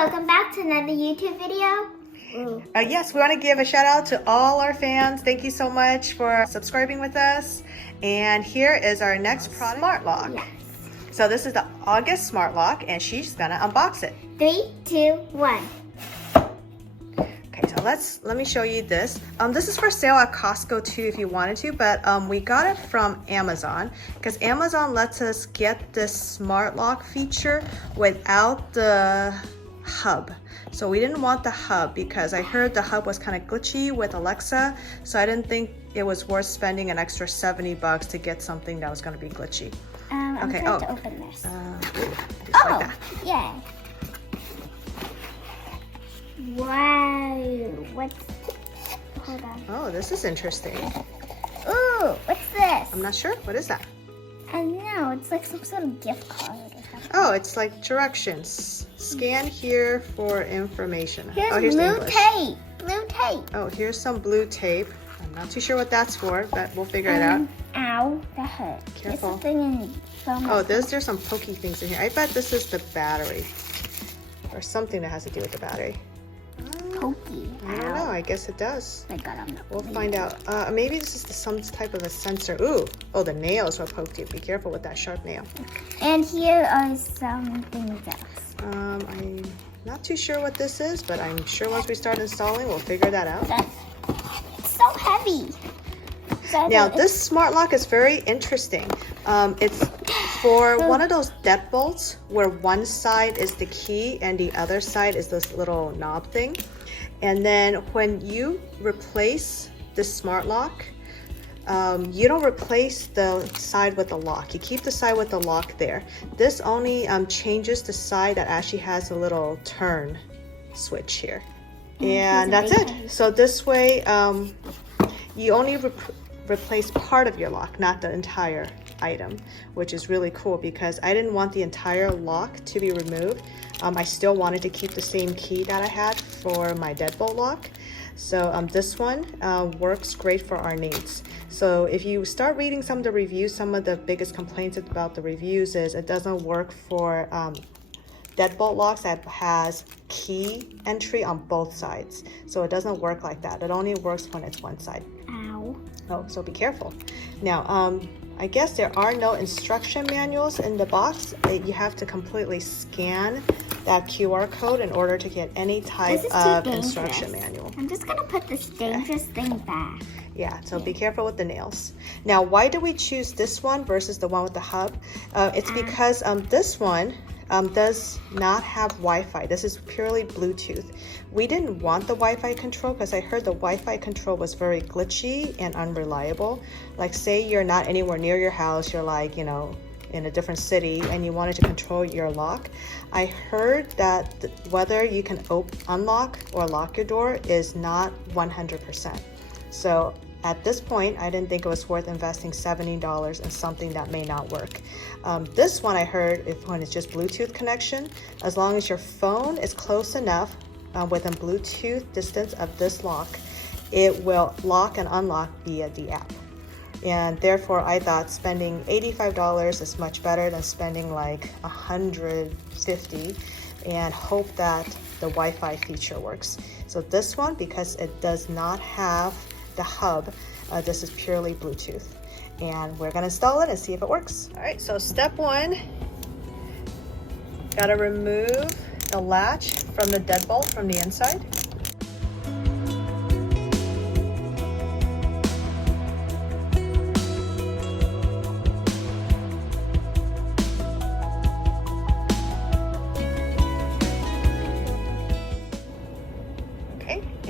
welcome back to another YouTube video. Yes, we want to give a shout out to all our fans. Thank you so much for subscribing with us. And here is our next product, Smart Lock. Yes. So this is the August Smart Lock, and she's gonna unbox it. 3, 2, 1. Okay, so let me show you this. This is for sale at Costco too if you wanted to, but we got it from Amazon because Amazon lets us get this Smart Lock feature without the hub. So we didn't want the hub because I heard the hub was kind of glitchy with Alexa, so I didn't think it was worth spending an extra $70 to get something that was going to be glitchy. I'm going to open this. Like that. Yeah. Wow. Hold on. Oh, this is interesting. Ooh, what's this? I'm not sure. What is that? I know, it's like some sort of gift card or something. Oh, it's like directions. Scan here for information. Here's blue tape. Blue tape. Oh, here's some blue tape. I'm not too sure what that's for, but we'll figure it out. Ow, that hurt. Careful. There's something in there's some pokey things in here. I bet this is the battery or something that has to do with the battery. Pokey. I don't know. I guess it does. I got them. We'll find out. Maybe this is some type of a sensor. Ooh. Oh, the nails were poked you. Be careful with that sharp nail. And here are some things else. I'm not too sure what this is, but I'm sure once we start installing, we'll figure that out. It's so heavy. Now, this Smart Lock is very interesting. It's for one of those deadbolts where one side is the key and the other side is this little knob thing. And then when you replace the Smart Lock, you don't replace the side with the lock. You keep the side with the lock there. This only changes the side that actually has a little turn switch here. And that's it. So this way, you only replace part of your lock, not the entire item, which is really cool because I didn't want the entire lock to be removed. I still wanted to keep the same key that I had for my deadbolt lock. So this one works great for our needs. So if you start reading some of the reviews, some of the biggest complaints about the reviews is it doesn't work for deadbolt locks that has key entry on both sides. So it doesn't work like that. It only works when it's one side. Ow. Oh, so be careful. Now, I guess there are no instruction manuals in the box. You have to completely scan that QR code in order to get any type of instruction manual. I'm just gonna put this dangerous thing back. Yeah, so be careful with the nails. Now, why do we choose this one versus the one with the hub? It's because this one does not have Wi-Fi. This is purely Bluetooth. We didn't want the Wi-Fi control because I heard the Wi-Fi control was very glitchy and unreliable. Like say you're not anywhere near your house, you're like, you know, in a different city and you wanted to control your lock. I heard that whether you can unlock or lock your door is not 100%. So at this point, I didn't think it was worth investing $70 in something that may not work. This one I heard, when it's just Bluetooth connection, as long as your phone is close enough within Bluetooth distance of this lock, it will lock and unlock via the app. And therefore, I thought spending $85 is much better than spending like $150 and hope that the Wi-Fi feature works. So this one, because it does not have the hub, this is purely Bluetooth. And we're gonna install it and see if it works. All right, so step one, gotta remove the latch from the deadbolt from the inside.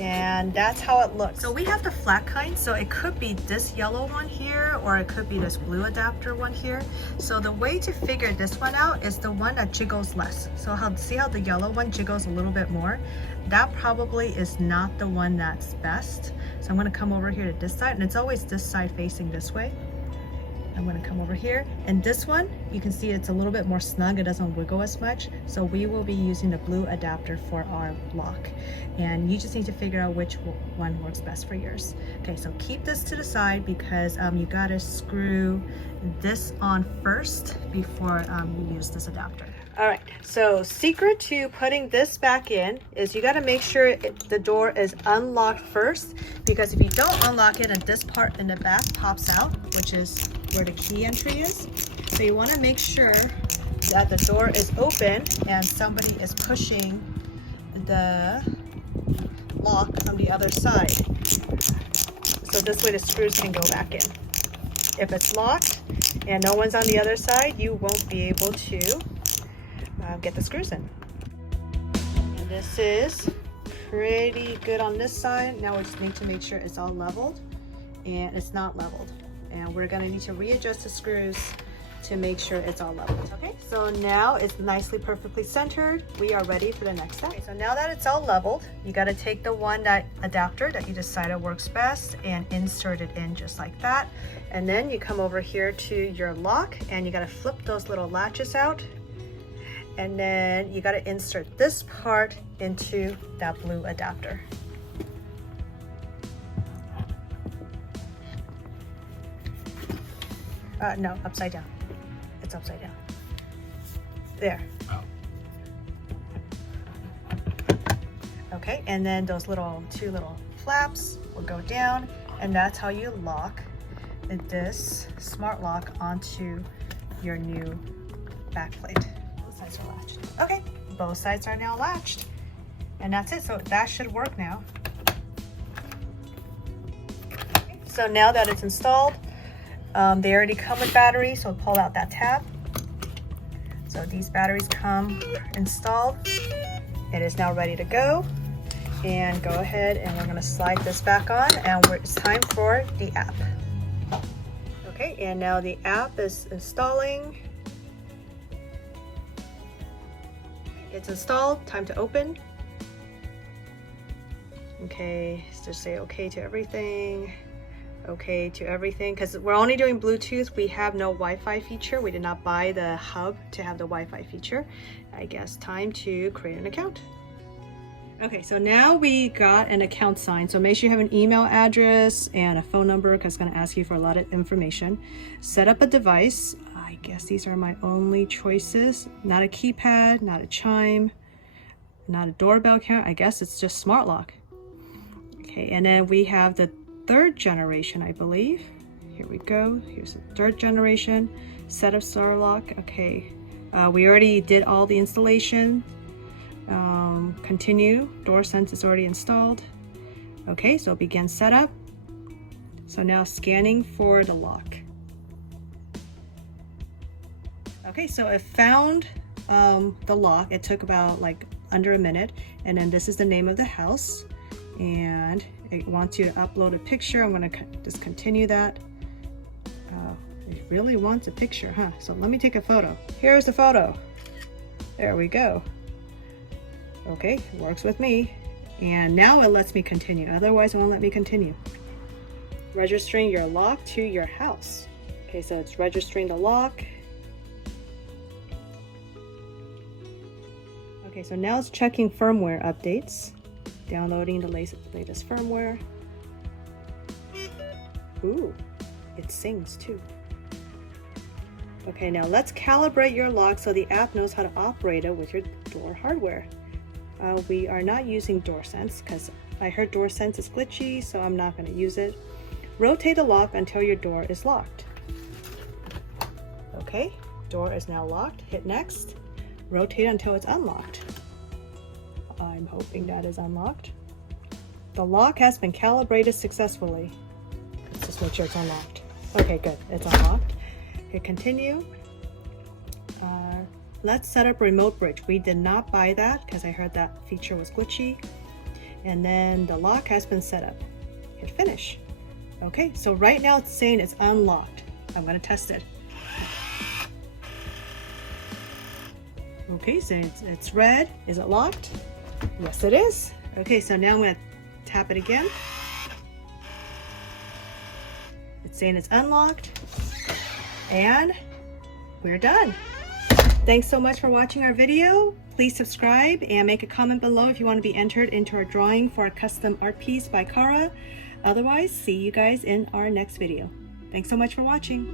And that's how it looks. So we have the flat kind, so it could be this yellow one here or it could be this blue adapter one here. So the way to figure this one out is the one that jiggles less. So see how the yellow one jiggles a little bit more? That probably is not the one that's best. So I'm gonna come over here to this side, and it's always this side facing this way. I'm going to come over here, and this one you can see it's a little bit more snug, it doesn't wiggle as much, so we will be using the blue adapter for our lock, and you just need to figure out which one works best for yours. Okay, so keep this to the side because you got to screw this on first before you use this adapter. All right, so secret to putting this back in is you got to make sure the door is unlocked first, because if you don't unlock it and this part in the back pops out, which is where the key entry is. So you want to make sure that the door is open and somebody is pushing the lock on the other side. So this way the screws can go back in. If it's locked and no one's on the other side, you won't be able to get the screws in. And this is pretty good on this side. Now we just need to make sure it's all leveled, and it's not leveled. And we're gonna need to readjust the screws to make sure it's all leveled. Okay, so now it's nicely perfectly centered. We are ready for the next step. Okay, so now that it's all leveled, you gotta take the adapter that you decided works best and insert it in just like that. And then you come over here to your lock and you gotta flip those little latches out. And then you got to insert this part into that blue adapter. No, upside down. It's upside down. There. Okay, and then those two little flaps will go down, and that's how you lock this smart lock onto your new backplate. Are latched. Okay, both sides are now latched, and that's it. So that should work now. So now that it's installed, they already come with batteries, so pull out that tab. So these batteries come installed. It is now ready to go, and go ahead and we're going to slide this back on, and it's time for the app. Okay, and now the app is installing. It's installed, time to open. Okay, just say okay to everything. Okay to everything, because we're only doing Bluetooth. We have no Wi-Fi feature. We did not buy the hub to have the Wi-Fi feature. I guess time to create an account. Okay, so now we got an account signed. So make sure you have an email address and a phone number, because it's gonna ask you for a lot of information. Set up a device. I guess these are my only choices. Not a keypad, not a chime, not a doorbell camera. I guess it's just smart lock. Okay, and then we have the 3rd generation, I believe. Here we go. Here's the 3rd generation. Set up smart lock. Okay, we already did all the installation. Continue. Door sense is already installed. Okay, so begin setup. So now scanning for the lock. Okay, so it found the lock. It took about like under a minute, and then this is the name of the house, and it wants you to upload a picture. I'm going to just continue that. It really wants a picture, huh? So let me take a photo. Here's the photo. There we go. Okay, works with me. And now it lets me continue. Otherwise it won't let me continue. Registering your lock to your house. Okay, so it's registering the lock. Okay, so now it's checking firmware updates. Downloading the latest firmware. Ooh, it sings too. Okay, now let's calibrate your lock so the app knows how to operate it with your door hardware. We are not using DoorSense because I heard DoorSense is glitchy, so I'm not going to use it. Rotate the lock until your door is locked. Okay, door is now locked. Hit next. Rotate until it's unlocked. I'm hoping that is unlocked. The lock has been calibrated successfully. Let's just make sure it's unlocked. Okay, good. It's unlocked. Hit continue. Let's set up remote bridge. We did not buy that because I heard that feature was glitchy. And then the lock has been set up. Hit finish. Okay, so right now it's saying it's unlocked. I'm going to test it. Okay, so it's red. Is it locked? Yes, it is. Okay, so now I'm going to tap it again. It's saying it's unlocked. And we're done. Thanks so much for watching our video. Please subscribe and make a comment below if you want to be entered into our drawing for a custom art piece by Cara. Otherwise, see you guys in our next video. Thanks so much for watching.